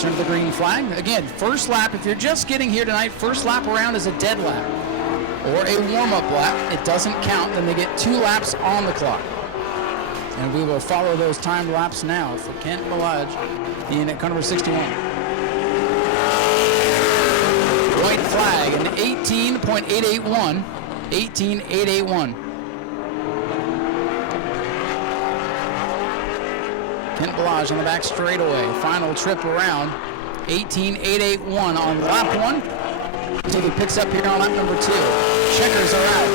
Return to the green flag. Again, first lap, if you're just getting here tonight, first lap around is a dead lap or a warm-up lap. It doesn't count, then they get 2 laps on the clock. And we will follow those timed laps now for Kent Millage in car number 61. White flag, an 18.881. 18.881. Kent Millage on the back straightaway. Final trip around. 18.881 on lap 1. So he picks up here on lap number 2. Checkers are out.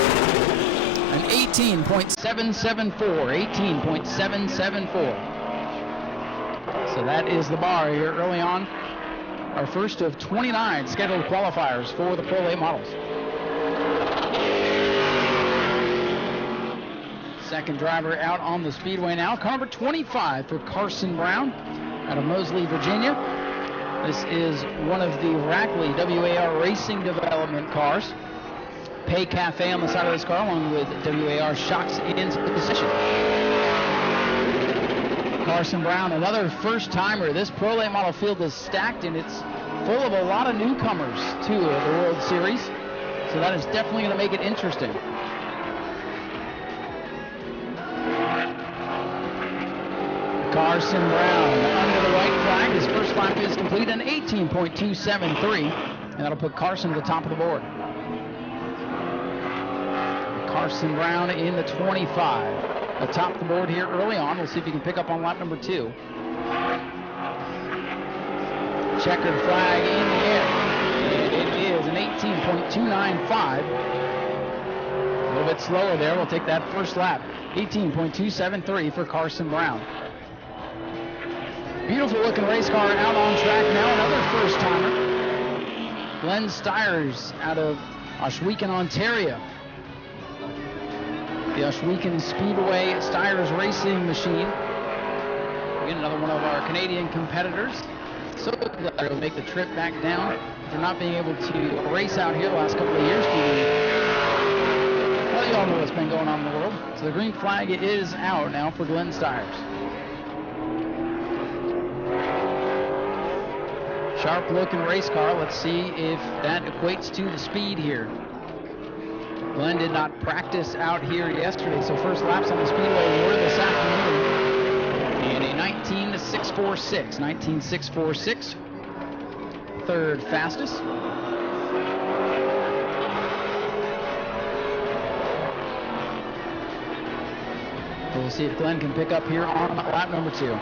An 18.774. 18.774. So that is the bar here early on. Our first of 29 scheduled qualifiers for the Pro Late models. Second driver out on the Speedway now. Car number 25 for Carson Brown out of Moseley, Virginia. This is one of the Rackley WAR Racing Development cars. Pay Cafe on the side of this car, along with WAR shocks in position. Carson Brown, another first-timer. This Pro Late model field is stacked, and it's full of a lot of newcomers to the World Series. So that is definitely going to make it interesting. Carson Brown under the white flag. His first lap is complete, an 18.273, and that'll put Carson to the top of the board. Carson Brown in the 25. Atop the board here early on. We'll see if he can pick up on lap number 2. Checkered flag in the air. And it is an 18.295. A little bit slower there. We'll take that first lap. 18.273 for Carson Brown. Beautiful looking race car out on track now. Another first timer. Glenn Stiers out of Ohsweken, Ontario. The Ohsweken Speedway Stiers racing machine. Again, another one of our Canadian competitors. So glad to make the trip back down after not being able to race out here the last couple of years. Well, you all know what's been going on in the world. So the green flag is out now for Glenn Stiers. Sharp looking race car. Let's see if that equates to the speed here. Glenn did not practice out here yesterday, so first laps on the Speedway were this afternoon. And a 19.646. 19.646. Third fastest. We'll see if Glenn can pick up here on lap number 2.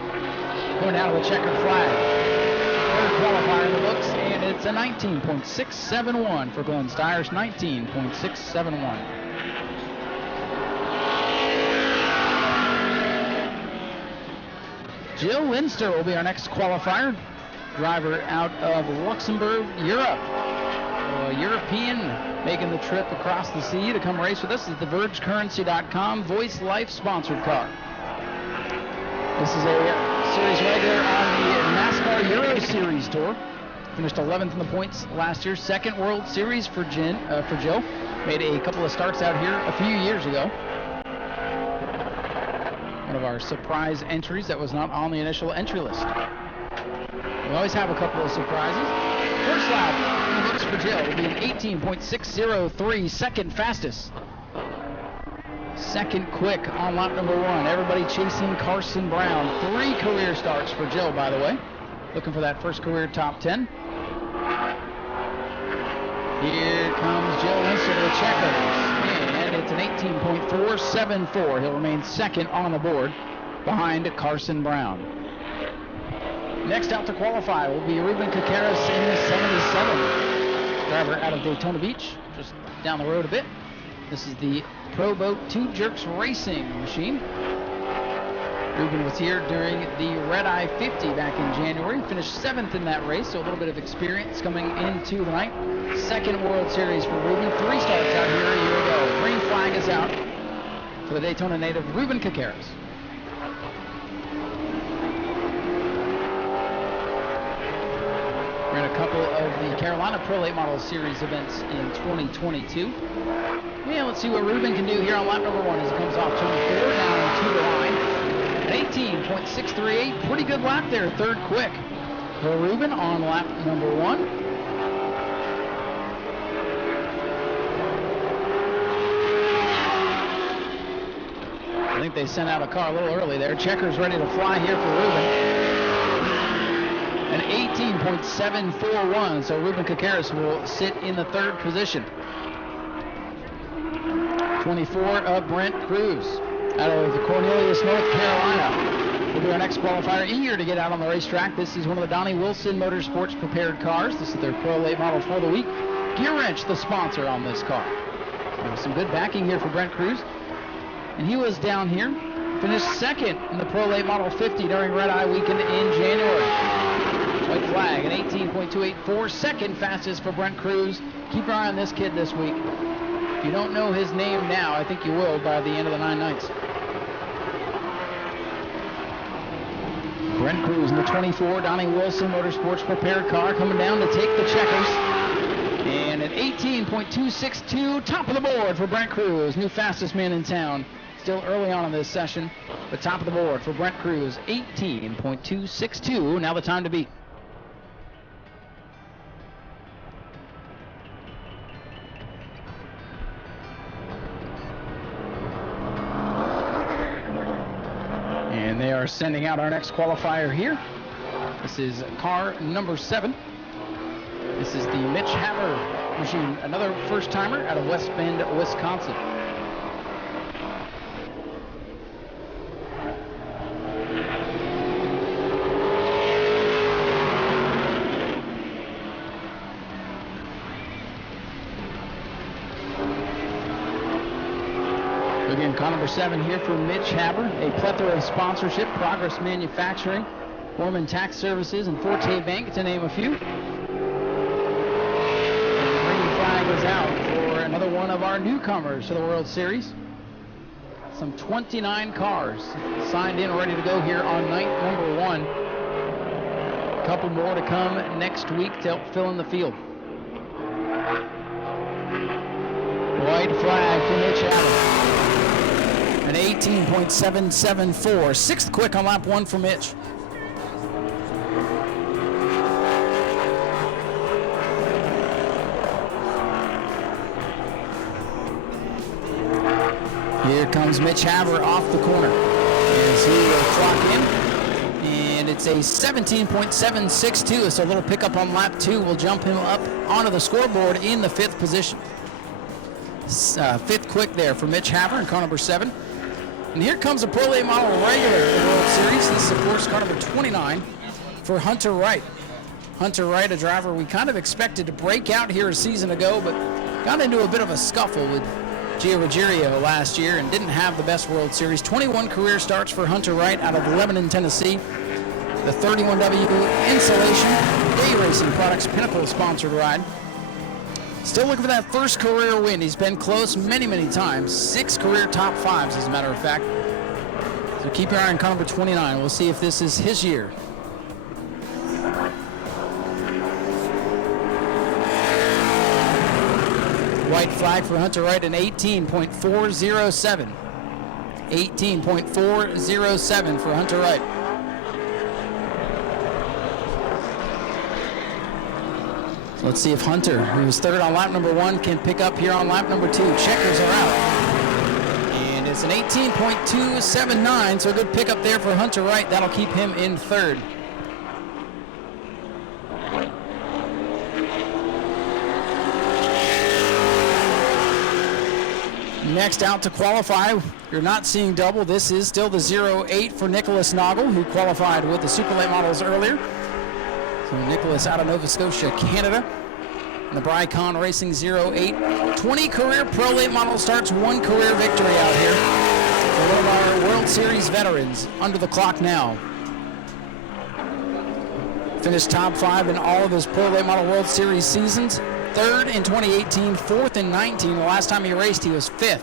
Going down to the checkered flag. Third qualifier in the books, and it's a 19.671 for Glenn Stiers. 19.671. Jill Linster will be our next qualifier. Driver out of Luxembourg, Europe. A European making the trip across the sea to come race with us. This is the VergeCurrency.com Voice Life sponsored car. This is a series regular on the NASCAR Euro Series Tour. Finished 11th in the points last year. Second World Series for Jill. Made a couple of starts out here a few years ago. One of our surprise entries that was not on the initial entry list. We always have a couple of surprises. First lap in the books for Jill will be an 18.603, second fastest. Second quick on lap number 1. Everybody chasing Carson Brown. 3 career starts for Jill, by the way. Looking for that first career top 10. Here comes Jill Linster to the checkers. And it's an 18.474. He'll remain second on the board behind Carson Brown. Next out to qualify will be Ruben Kakaris in the 77. Driver out of Daytona Beach, just down the road a bit. This is the Pro Boat Tube Jerks Racing machine. Ruben was here during the Red Eye 50 back in January. Finished 7th in that race, so a little bit of experience coming into the night. Second World Series for Ruben. 3 starts out here a year ago. Green flag is out for the Daytona native Ruben Kakaris. We're in a couple of the Carolina Pro Late Model Series events in 2022. Yeah, let's see what Ruben can do here on lap number 1 as he comes off turn 4 down to the line. An 18.638, pretty good lap there, third quick. for Ruben on lap number 1. I think they sent out a car a little early there. Checkers ready to fly here for Ruben. An 18.741, so Ruben Kakaris will sit in the 3rd position. 24 of Brent Cruz out of Cornelius, North Carolina. Will be our next qualifier, eager to get out on the racetrack. This is one of the Donnie Wilson Motorsports prepared cars. This is their Pro Late Model for the week. Gear Wrench, the sponsor on this car. There's some good backing here for Brent Cruz. And he was down here, finished 2nd in the Pro Late Model 50 during Red Eye Weekend in January. White flag, an 18.284, second fastest for Brent Cruz. Keep your eye on this kid this week. If you don't know his name now, I think you will by the end of the 9 nights. Brent Cruz in the 24 Donnie Wilson Motorsports prepared car coming down to take the checkers. And an 18.262, top of the board for Brent Cruz, new fastest man in town. Still early on in this session, but top of the board for Brent Cruz, 18.262. Now the time to beat. And they are sending out our next qualifier here. This is car number 7. This is the Mitch Haver machine, another first-timer out of West Bend, Wisconsin. Again, car number 7 here for Mitch Haber. A plethora of sponsorship, Progress Manufacturing, Foreman Tax Services, and Forte Bank, to name a few. Is out for another one of our newcomers to the World Series. Some 29 cars signed in, ready to go here on night number 1. A couple more to come next week to help fill in the field. White flag for Mitch Haber. An 18.774, 6th quick on lap 1 for Mitch. Here comes Mitch Haber off the corner as he will clock in. And it's a 17.762, so a little pickup on lap 2 will jump him up onto the scoreboard in the 5th position. 5th quick there for Mitch Haber in car number 7. And here comes a Pro Late Model regular in the World Series. This is, of course, car number 29 for Hunter Wright. Hunter Wright, a driver we kind of expected to break out here a season ago, but got into a bit of a scuffle with Gio Ruggiero last year and didn't have the best World Series. 21 career starts for Hunter Wright out of Lebanon, Tennessee. The 31W Insulation Day Racing Products Pinnacle sponsored ride. Still looking for that first career win. He's been close many, many times. 6 career top 5s, as a matter of fact. So keep your eye on car number 29. We'll see if this is his year. White flag for Hunter Wright, an 18.407. 18.407 for Hunter Wright. So let's see if Hunter, who was 3rd on lap number 1, can pick up here on lap number 2. Checkers are out. And it's an 18.279, so a good pickup there for Hunter Wright. That'll keep him in 3rd. Next out to qualify, you're not seeing double. This is still the 08 for Nicholas Noggle, who qualified with the Super Late Models earlier. So Nicholas out of Nova Scotia, Canada. And the Brycon Racing 08. 20 career Pro Late Model starts, 1 career victory out here for one of our World Series veterans. Under the clock now. Finished top 5 in all of his Pro Late Model World Series seasons. 3rd in 2018, 4th in 19. The last time he raced, he was 5th.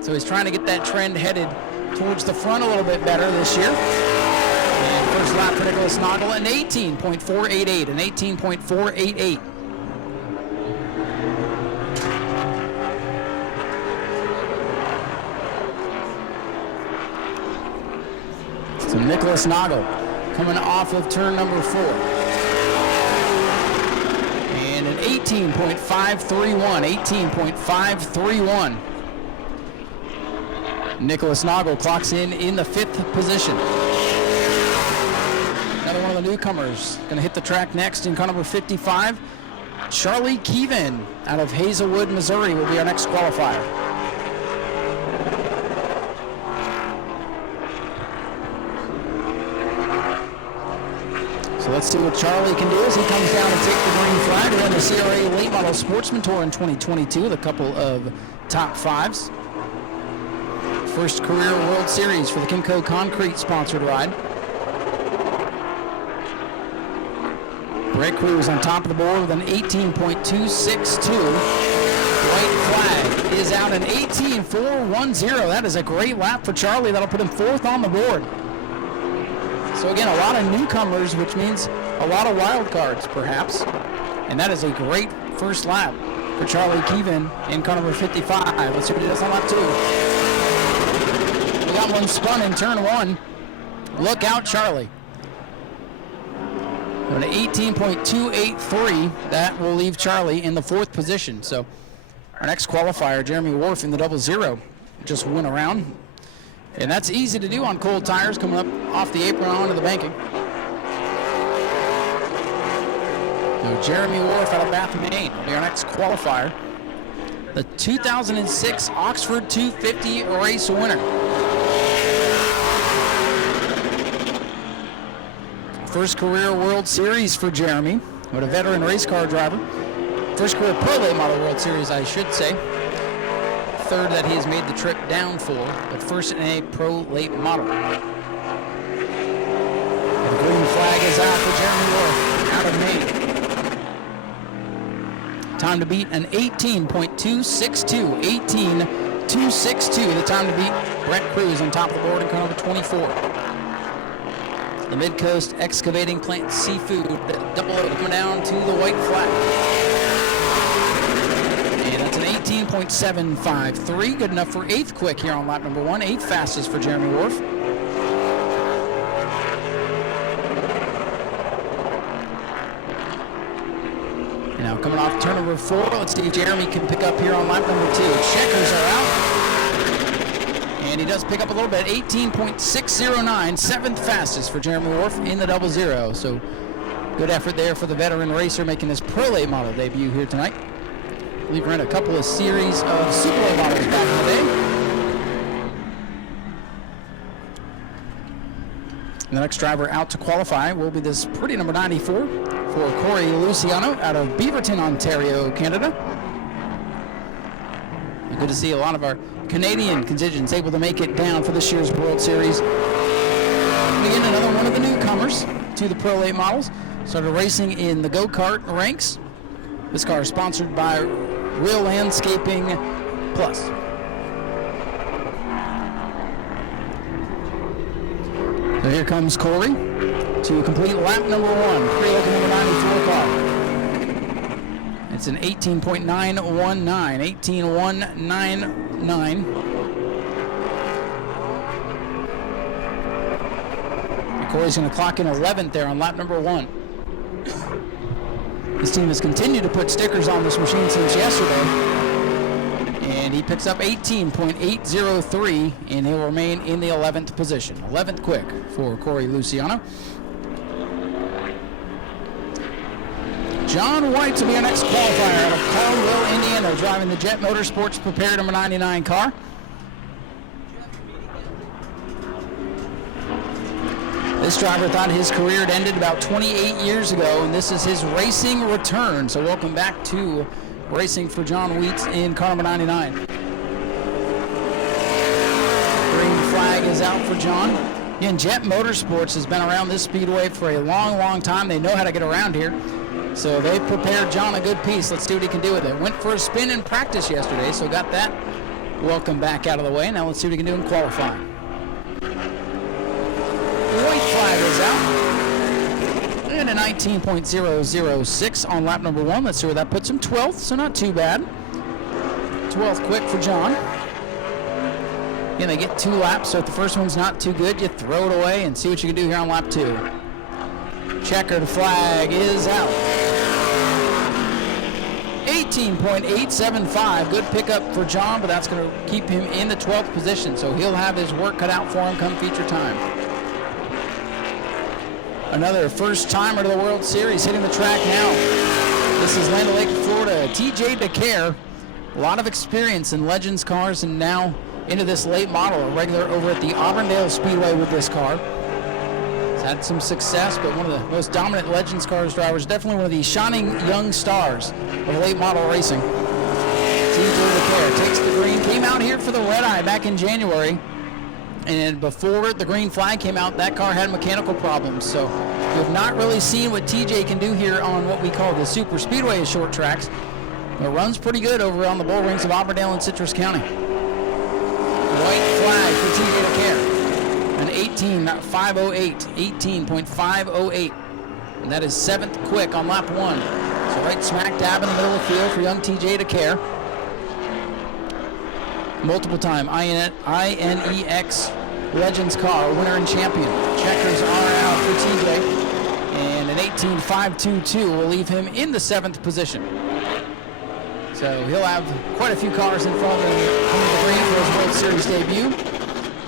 So he's trying to get that trend headed towards the front a little bit better this year. And first lap for Nicholas Noggle, an 18.488, an 18.488. So Nicholas Noggle coming off of turn number 4. 18.531, 18.531. Nicholas Noggle clocks in the 5th position. Another one of the newcomers going to hit the track next in car number 55. Charlie Keevan out of Hazelwood, Missouri will be our next qualifier. So let's see what Charlie can do as he comes down to take the green flag. Won the CRA Late Model Sportsman Tour in 2022 with a couple of top 5s. First career World Series for the Kimco Concrete sponsored ride. Brake Crew is on top of the board with an 18.262. White flag is out an 18.410. That is a great lap for Charlie. That'll put him 4th on the board. So again, a lot of newcomers, which means a lot of wild cards, perhaps. And that is a great first lap for Charlie Keevan in car number 55. Let's see what he does on lap 2. We got one spun in turn 1. Look out, Charlie. An 18.283. That will leave Charlie in the 4th position. So our next qualifier, Jeremy Wharf in the 00, just went around. And that's easy to do on cold tires coming up off the apron onto the banking. So Jeremy Wharf out of Bath, Maine will be our next qualifier. The 2006 Oxford 250 race winner. First career World Series for Jeremy, with a veteran race car driver. First career Pro Late Model World Series, I should say. 3rd that he has made the trip down for, but first in a Pro Late Model. And the green flag is out for Jeremy Wharf, out of Maine. Time to beat an 18.262, 18.262. The time to beat Brett Cruz on top of the board in car number 24. The Mid-Coast Excavating Plant Seafood, the 00 coming down to the white flag. And that's an 18.753, good enough for 8th quick here on lap number 1, 8th fastest for Jeremy Wharf. And now coming off turn number 4, let's see if Jeremy can pick up here on lap number 2. Checkers are out. And he does pick up a little bit, 18.609, 7th fastest for Jeremy Wharf in the 00. So good effort there for the veteran racer making his Pro Late Model debut here tonight. I believe we're in a couple of series of Super Late Models back in the day. And the next driver out to qualify will be this pretty number 94 for Corey Luciano out of Beaverton, Ontario, Canada. Good to see a lot of our Canadian contingents able to make it down for this year's World Series. Again, another one of the newcomers to the Pro Late Models. Started racing in the go-kart ranks. This car is sponsored by Real Landscaping Plus. So here comes Corey to complete lap number 1, pre-looking number 94 car. It's an 18.919, 18.199. Corey's going to clock in 11th there on lap number 1. This team has continued to put stickers on this machine since yesterday. And he picks up 18.803, and he'll remain in the 11th position. 11th quick for Corey Luciano. John White will be our next qualifier out of Caldwell, Indiana, driving the Jet Motorsports Prepared number 99 car. This driver thought his career had ended about 28 years ago, and this is his racing return. So welcome back to racing for John Wheat in car number 99. Green flag is out for John. Again, Jet Motorsports has been around this speedway for a long, long time. They know how to get around here. So they prepared John a good piece. Let's see what he can do with it. Went for a spin in practice yesterday, so got that welcome back out of the way. Now let's see what he can do in qualifying. White flag is out. And a 19.006 on lap number 1. Let's see where that puts him. 12th, so not too bad. 12th quick for John. Again, they get 2 laps, so if the first one's not too good, you throw it away and see what you can do here on lap 2. Checkered flag is out. 18.875. Good pickup for John, but that's going to keep him in the 12th position, so he'll have his work cut out for him come feature time. Another first-timer to the World Series hitting the track now. This is Land O'Lakes, Florida. TJ DeCare, a lot of experience in Legends cars, and now into this late model, a regular over at the Aramendia Speedway with this car. He's had some success, but one of the most dominant Legends cars drivers, definitely one of the shining young stars of late model racing. TJ DeCare takes the green, came out here for the red eye back in January, and before the green flag came out, that car had mechanical problems, so we have not really seen what TJ can do here on what we call the Super Speedway short tracks. It runs pretty good over on the bull rings of Auburndale and Citrus County. White flag for TJ DeCare. An 18.508, 18.508. And that is 7th quick on lap 1. So right smack dab in the middle of the field for young TJ DeCare. Multiple time INEX Legends car, winner and champion. Checkers are out for TJ. And an 18.522 will leave him in the 7th position. So he'll have quite a few cars in front of him coming to the green for his World Series debut.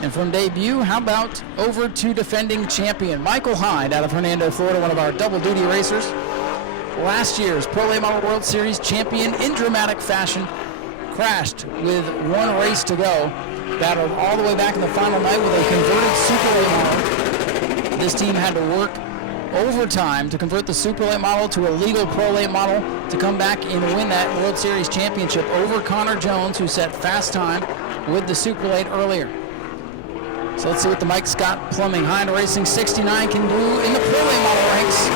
And from debut, how about over to defending champion Michael Hein out of Hernando, Florida, one of our double-duty racers. Last year's Pro Late Model World Series champion in dramatic fashion. Crashed with one race to go. Battled all the way back in the final night with a converted Super Late model. This team had to work overtime to convert the Super Late model to a legal Pro Late model to come back and win that World Series championship over Connor Jones, who set fast time with the Super Late earlier. So let's see what the Mike Scott Plumbing Hein Racing 69 can do in the Pro Late model ranks.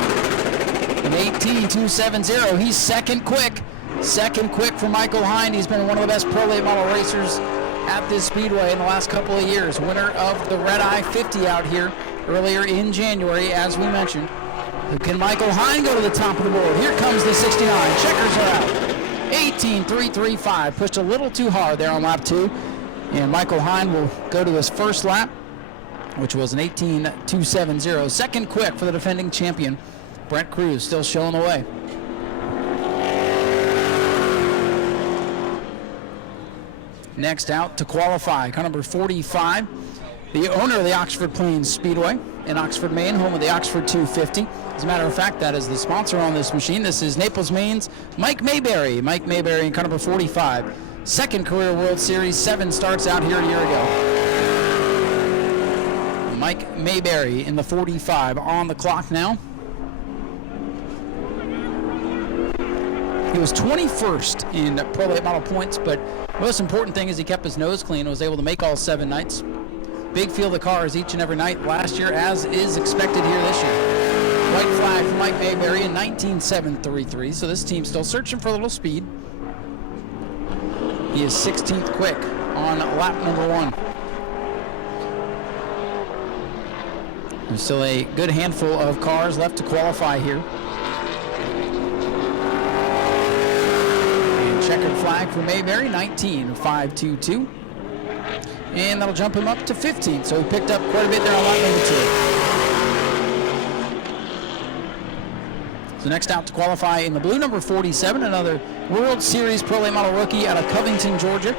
An 18.270. He's second quick. Second quick for Michael Hein. He's been one of the best Pro Late model racers at this speedway in the last couple of years. Winner of the Red Eye 50 out here earlier in January, as we mentioned. Can Michael Hein go to the top of the board? Here comes the 69. Checkers are out. 18.335. Pushed a little too hard there on lap 2. And Michael Hein will go to his first lap, which was an 18.270. Second quick for the defending champion. Brent Cruz still showing the way. Next out to qualify, car number 45, the owner of the Oxford Plains Speedway in Oxford, Maine, home of the Oxford 250. As a matter of fact, that is the sponsor on this machine. This is Naples, Maine's Mike Mayberry. Mike Mayberry in car number 45. Second career World Series, 7 starts out here a year ago. Mike Mayberry in the 45 on the clock now. He was 21st in Pro Late Model points, but most important thing is he kept his nose clean and was able to make all 7 nights. Big field of cars each and every night last year, as is expected here this year. White flag for Mike Mayberry in 19.733, so this team's still searching for a little speed. He is 16th quick on lap number 1. There's still a good handful of cars left to qualify here. Checkered flag for Mayberry, 19.522. And that'll jump him up to 15th. So he picked up quite a bit there on lap number 2. So next out to qualify in the blue, number 47, another World Series Pro Late Model rookie out of Covington, Georgia.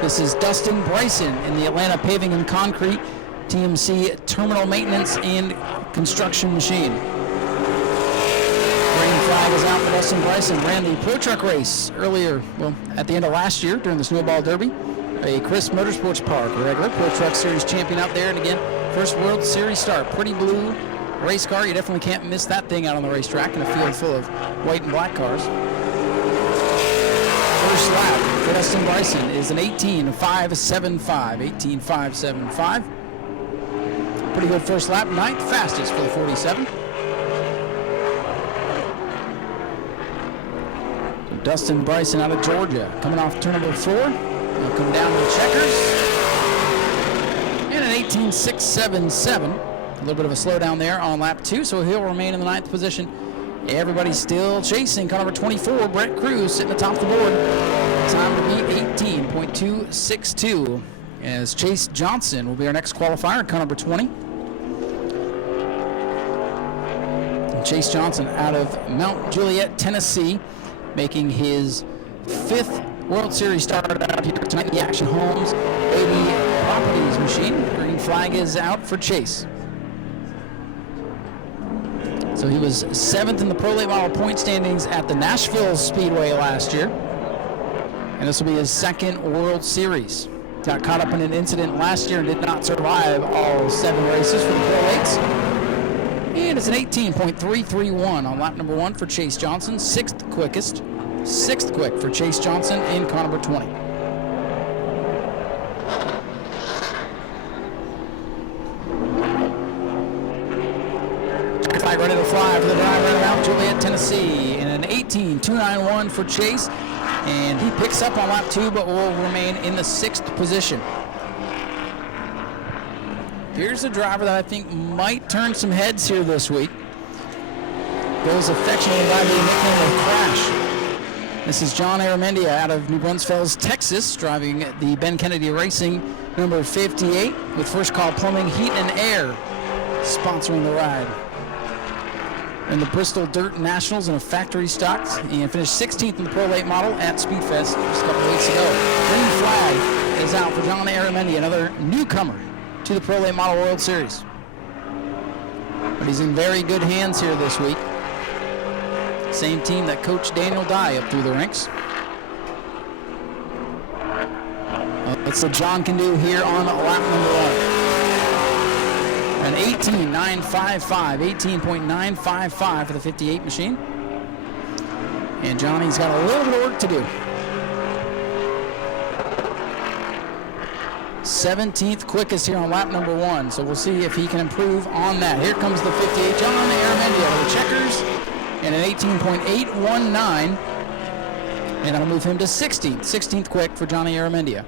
This is Dustin Bryson in the Atlanta Paving and Concrete TMC Terminal Maintenance and Construction Machine. Flag is out for Dustin Bryson. Ran the Pro Truck race earlier, well, at the end of last year during the Snowball Derby. A Chris Motorsports Park, a regular Pro Truck Series champion out there. And again, first World Series start. Pretty blue race car. You definitely can't miss that thing out on the racetrack in a field full of white and black cars. First lap for Dustin Bryson is an 18.575. 18.575. Pretty good first lap. 9th fastest for the 47. Dustin Bryson out of Georgia, coming off turn number 4. He'll come down to the checkers. And an 18.677. A little bit of a slowdown there on lap 2, so he'll remain in the 9th position. Everybody's still chasing. Car number 24, Brent Cruz, sitting atop the board. Time to beat 18.262. As Chase Johnson will be our next qualifier, car number 20. Chase Johnson out of Mount Juliet, Tennessee, making his fifth World Series started out here tonight in the Action Homes Baby Properties machine. Green flag is out for Chase. So he was 7th in the Pro Late Model point standings at the Nashville Speedway last year. And this will be his second World Series. Got caught up in an incident last year and did not survive all 7 races for the Pro Lates. And it's an 18.331 on lap number 1 for Chase Johnson, 6th quickest. 6th quick for Chase Johnson in car number 20. Flag ready to fly for the driver at Mount Juliet, Tennessee, in an 18.291 for Chase, and he picks up on lap 2 but will remain in the 6th position. Here's a driver that I think might turn some heads here this week. Goes affectionately by the nickname of Crash. This is John Aramendia out of New Braunfels, Texas, driving the Ben Kennedy Racing number 58 with First Call Plumbing, Heat and Air sponsoring the ride. In the Bristol Dirt Nationals in a factory stock, and finished 16th in the Pro Late Model at Speedfest just a couple weeks ago. Green flag is out for John Aramendia, another newcomer to the Pro Late Model World Series. But he's in very good hands here this week. Same team that coached Daniel Dye up through the ranks. Let's what John can do here on lap number 1. An 18.955, 18.955 for the 58 machine. And Johnny's got a little bit of work to do. 17th quickest here on lap number 1, so we'll see if he can improve on that. Here comes the 58, John Aramendia with the checkers, and an 18.819, and that'll move him to 16th quick for Johnny Aramendia.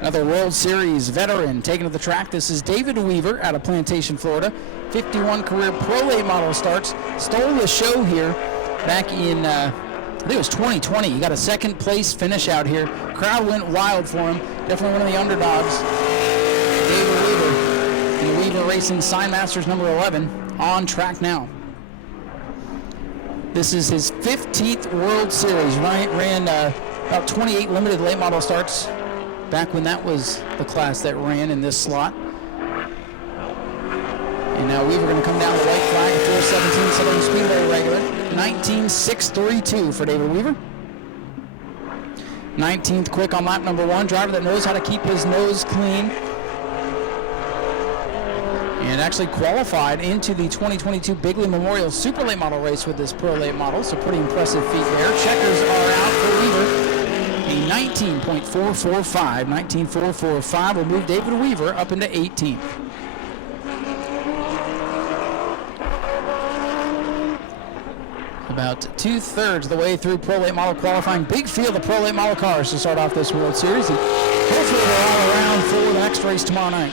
Another World Series veteran taken to the track. This is David Weaver out of Plantation, Florida. 51 career Pro Late Model starts. Stole the show here back in, I think it was 2020. He got a 2nd place finish out here. Crowd went wild for him. Definitely one of the underdogs. David Weaver in the Weaver Racing Sign Masters number 11 on track now. This is his 15th World Series. Ran about 28 limited late model starts back when that was the class that ran in this slot. And now Weaver going to come down the white flag at 417 Southern Speedway regular. 19.632 for David Weaver. 19th quick on lap number 1. Driver that knows how to keep his nose clean. And actually qualified into the 2022 Bigley Memorial Super Late Model race with this Pro Late Model. So pretty impressive feat there. Checkers are out for Weaver. A 19.445. 19.445 will move David Weaver up into 18th. About 2/3 of the way through Pro Late Model qualifying. Big field of Pro Late Model cars to start off this World Series. And hopefully we're all around for the next race tomorrow night.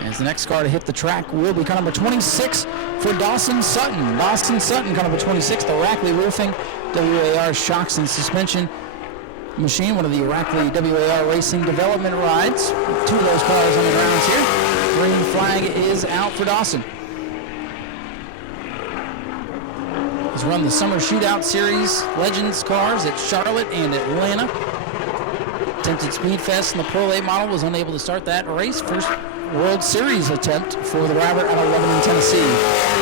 As the next car to hit the track will be car number 26 for Dawson Sutton. Dawson Sutton, car number 26, the Rackley Roofing WAR shocks and suspension machine, one of the Rackley WAR Racing development rides. 2 of those cars on the grounds here. Green flag is out for Dawson. He's run the Summer Shootout Series Legends cars at Charlotte and Atlanta. Attempted Speedfest in the Pro Late Model, was unable to start that race. First World Series attempt for the driver out of Lebanon, Tennessee.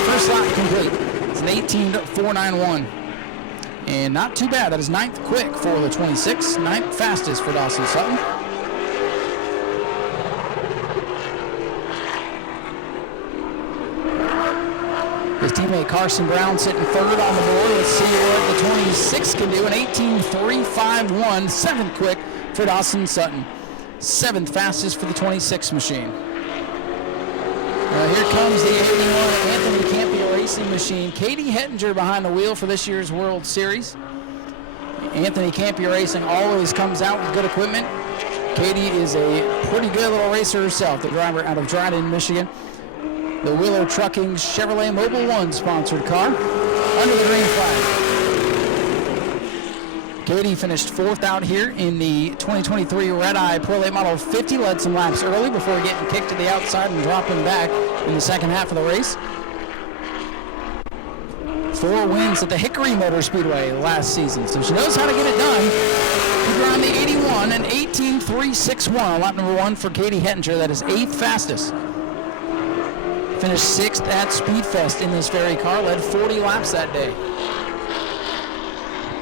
First lap complete. It's an 18.491. And not too bad. That is 9th quick for the 26, 9th fastest for Dawson Sutton. His teammate Carson Brown sitting 3rd on the board. Let's see what the 26 can do. An 18.351, 7th quick for Dawson Sutton. 7th fastest for the 26 machine. Here comes the 81 Anthony Campia Racing machine. Katie Hettinger behind the wheel for this year's World Series. Anthony Campia Racing always comes out with good equipment. Katie is a pretty good little racer herself, the driver out of Dryden, Michigan. The Wheeler Trucking Chevrolet Mobile One sponsored car under the green flag. Katie finished 4th out here in the 2023 Red Eye Pro Late Model 50, led some laps early before getting kicked to the outside and dropping back in the second half of the race. 4 wins at the Hickory Motor Speedway last season, so she knows how to get it done. Keep her on the 81 and 18.361 on lap number 1 for Katie Hettinger. That is 8th fastest. Finished 6th at Speedfest in this very car, led 40 laps that day.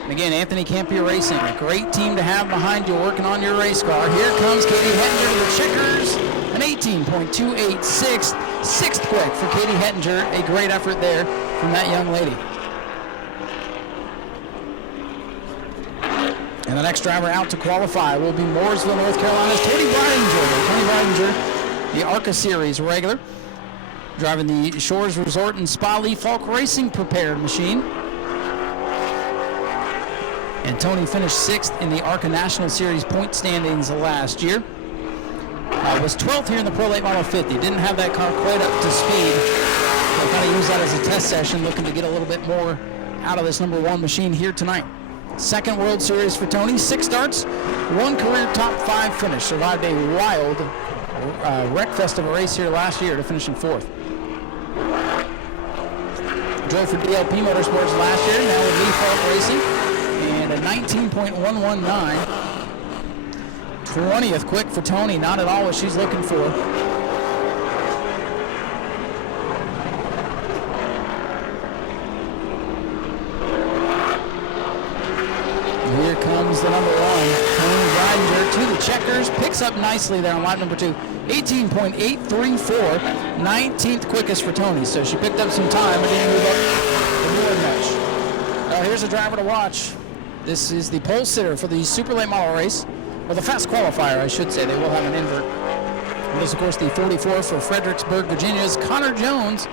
And again, Anthony Campier Racing, a great team to have behind you working on your race car. Here comes Katie Hettinger to the checkers, an 18.286, 6th quick for Katie Hettinger. A great effort there from that young lady. And the next driver out to qualify will be Mooresville, North Carolina's Tony Bridinger. Tony Bridinger, the ARCA Series regular, driving the Shores Resort and Spa Lee Falk Racing prepared machine. And Tony finished 6th in the ARCA National Series point standings last year. Was 12th here in the Pro Late Model 50. Didn't have that car quite up to speed. So I kind of used that as a test session, looking to get a little bit more out of this number 1 machine here tonight. 2nd World Series for Tony, 6 starts, 1 career top 5 finish. Survived a wild wreck fest of a race here last year to finish in 4th. Drove for DLP Motorsports last year, now with Lee Falk Racing. And a 19.119. 20th quick for Tony, not at all what she's looking for. Here comes the number 1, Tony Bridinger to the checkers, picks up nicely there on lap number 2. 18.834, 19th quickest for Tony, so she picked up some time but didn't move up more much. Here's a driver to watch. This is the pole sitter for the super late model race, or the fast qualifier, I should say. They will have an invert. And this, of course, the 44 for Fredericksburg, Virginia's Connor Jones.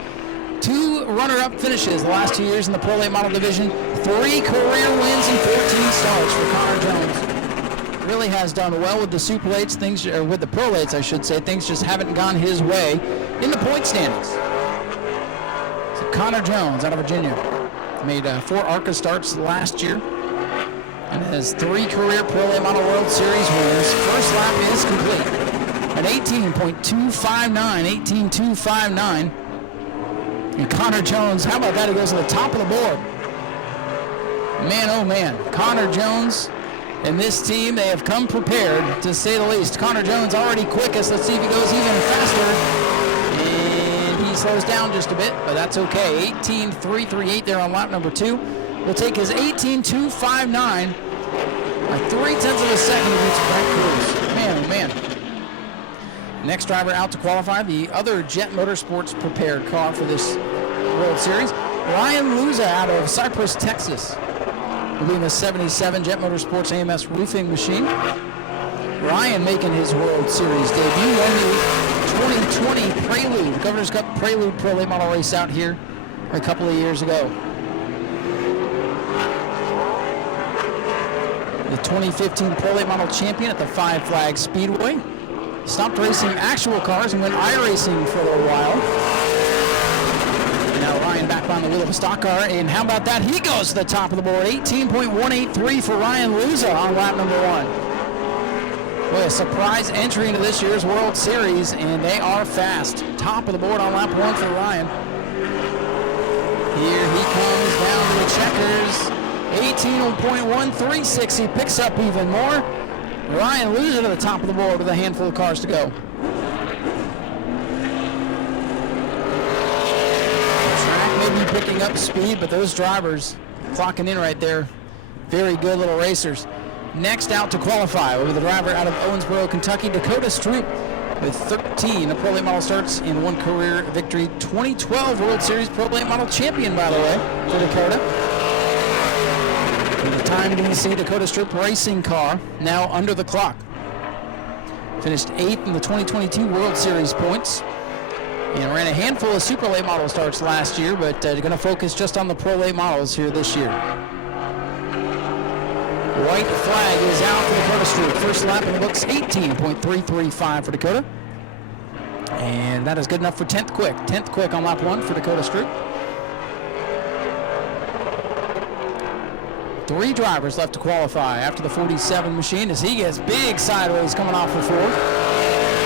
2 runner-up finishes the last 2 years in the pro late model division. 3 career wins and 14 starts for Connor Jones. Really has done well with the super lates, or with the pro lates, I should say. Things just haven't gone his way in the point standings. So Connor Jones out of Virginia made 4 ARCA starts last year and has 3 career Pro Late Model World Series wins. First lap is complete at 18.259, 18.259. And Connor Jones, how about that? He goes to the top of the board. Man, oh man, Connor Jones and this team, they have come prepared, to say the least. Connor Jones already quickest. Let's see if he goes even faster. And he slows down just a bit, but that's okay. 18.338 there on lap number 2. Will take his 18.259 by 0.3 of a second against Frank Cruz. Man, oh man. Next driver out to qualify, the other Jet Motorsports prepared car for this World Series, Ryan Luza out of Cypress, Texas. Will be in the 77 Jet Motorsports AMS roofing machine. Ryan making his World Series debut, won the 2020 Prelude, Governor's Cup Prelude Pro Late Model race out here a couple of years ago. The 2015 Pro Late Model champion at the Five Flags Speedway. Stopped racing actual cars and went iRacing for a little while. And now Ryan back on the wheel of a stock car, and how about that? He goes to the top of the board. 18.183 for Ryan Luza on lap number 1. Boy, a surprise entry into this year's World Series, and they are fast. Top of the board on lap 1 for Ryan. Here he comes down to the checkers. 18.136, he picks up even more. Ryan Luza to the top of the board with a handful of cars to go. The track may be picking up speed, but those drivers clocking in right there. Very good little racers. Next out to qualify will be the driver out of Owensboro, Kentucky, Dakota Street, with 13 Pro Late Model starts in 1 career victory. 2012 World Series Pro Late Model champion, by the way, for Dakota. The time DC Dakota Strip racing car now under the clock. Finished 8th in the 2022 World Series points and ran a handful of super late model starts last year, but going to focus just on the pro late models here this year. White flag is out for Dakota Street. First lap in the books, 18.335 for Dakota. And that is good enough for 10th quick. 10th quick on lap 1 for Dakota Street. 3 drivers left to qualify after the 47 machine as he gets big sideways coming off the 4th.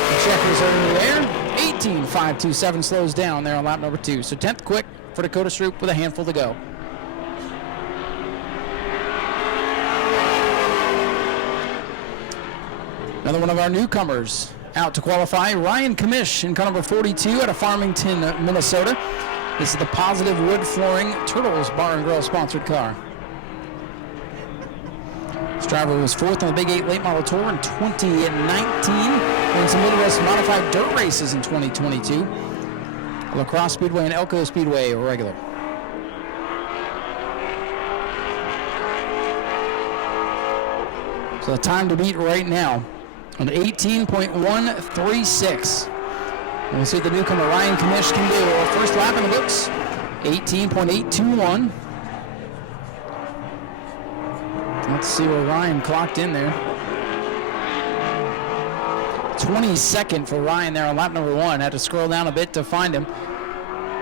The checkers are in the air. 18.527 slows down there on lap number 2. So 10th quick for Dakota Street with a handful to go. Another one of our newcomers out to qualify, Ryan Commish in car number 42 out of Farmington, Minnesota. This is the Positive Wood Flooring Turtles Bar and Grill sponsored car. This driver was 4th on the Big 8 Late Model Tour in 2019. Won some Midwest Modified Dirt races in 2022. La Crosse Speedway and Elko Speedway are regular. So the time to beat right now on 18.136. We'll see what the newcomer Ryan Commish can do. First lap in the books, 18.821. Let's see where Ryan clocked in there. 22nd for Ryan there on lap number 1. Had to scroll down a bit to find him.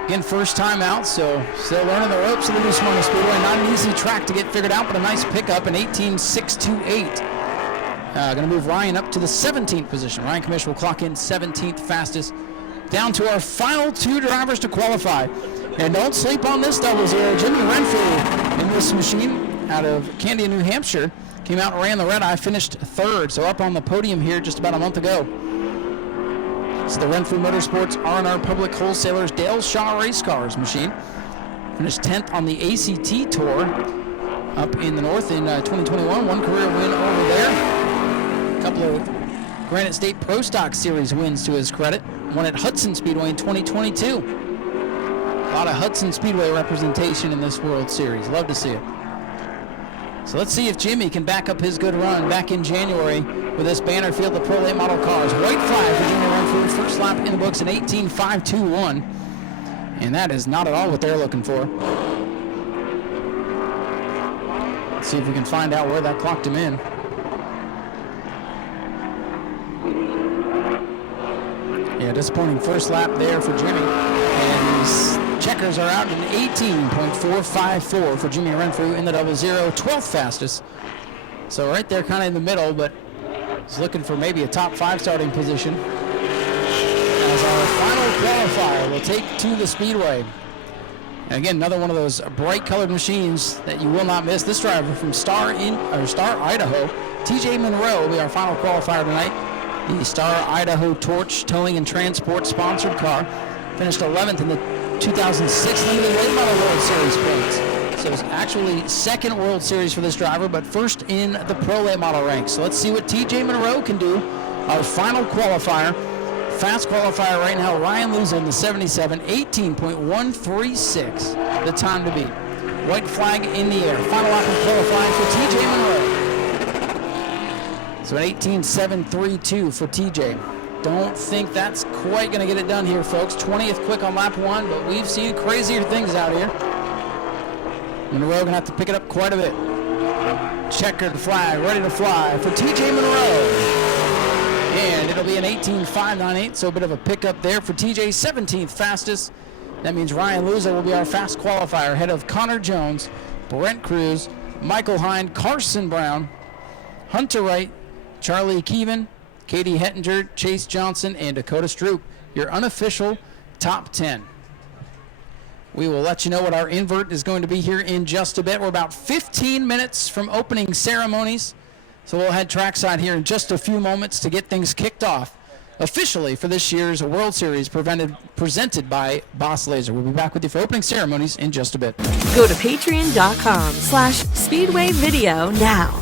Again, first time out, so still learning the ropes of the new Smyrna Speedway. Not an easy track to get figured out, but a nice pickup in 18.628. Going to move Ryan up to the 17th position. Ryan Commish will clock in 17th fastest. Down to our final 2 drivers to qualify. And don't sleep on this double zero. Jimmy Renfrew in this machine out of Candia, New Hampshire. Came out and ran the red eye, finished 3rd. So up on the podium here just about a month ago. It's the Renfrew Motorsports R&R Public Wholesalers Dale Shaw Race Cars machine. Finished 10th on the ACT Tour up in the north in 2021. 1 career win over there. A couple of Granite State Pro Stock Series wins to his credit. Won at Hudson Speedway in 2022. A lot of Hudson Speedway representation in this World Series. Love to see it. So let's see if Jimmy can back up his good run back in January with this banner field of Pro Late Model cars. White flag for Jimmy Renfrew. First lap in the books in 18.521. And that is not at all what they're looking for. Let's see if we can find out where that clocked him in. Yeah, disappointing first lap there for Jimmy. And these checkers are out in 18.454 for Jimmy Renfrew in the double zero, 12th fastest. So right there kind of in the middle, but he's looking for maybe a top 5 starting position. As our final qualifier will take to the Speedway. And again, another one of those bright colored machines that you will not miss. This driver from Star, Idaho, TJ Monroe will be our final qualifier tonight. The Star Idaho Torch Towing and Transport sponsored car. Finished 11th in the 2006 Limited Late Model World Series points. So it's actually 2nd World Series for this driver, but 1st in the Pro Late Model ranks. So let's see what TJ Monroe can do. Our final qualifier. Fast qualifier right now, Ryan Luza in the 77, 18.136. The time to beat. White flag in the air. Final lap of qualifying for TJ Monroe. So an 18.732 for TJ. Don't think that's quite going to get it done here, folks. 20th quick on lap 1, but we've seen crazier things out here. Monroe going to have to pick it up quite a bit. Checkered flag, ready to fly for TJ Monroe. And it'll be an 18.598, so a bit of a pickup there for TJ, 17th fastest. That means Ryan Luza will be our fast qualifier, ahead of Connor Jones, Brent Cruz, Michael Hein, Carson Brown, Hunter Wright, Charlie Keevan, Katie Hettinger, Chase Johnson, and Dakota Street, your unofficial top 10. We will let you know what our invert is going to be here in just a bit. We're about 15 minutes from opening ceremonies, so we'll head trackside here in just a few moments to get things kicked off officially for this year's World Series presented by Boss Laser. We'll be back with you for opening ceremonies in just a bit. Go to patreon.com/Speedway Video now.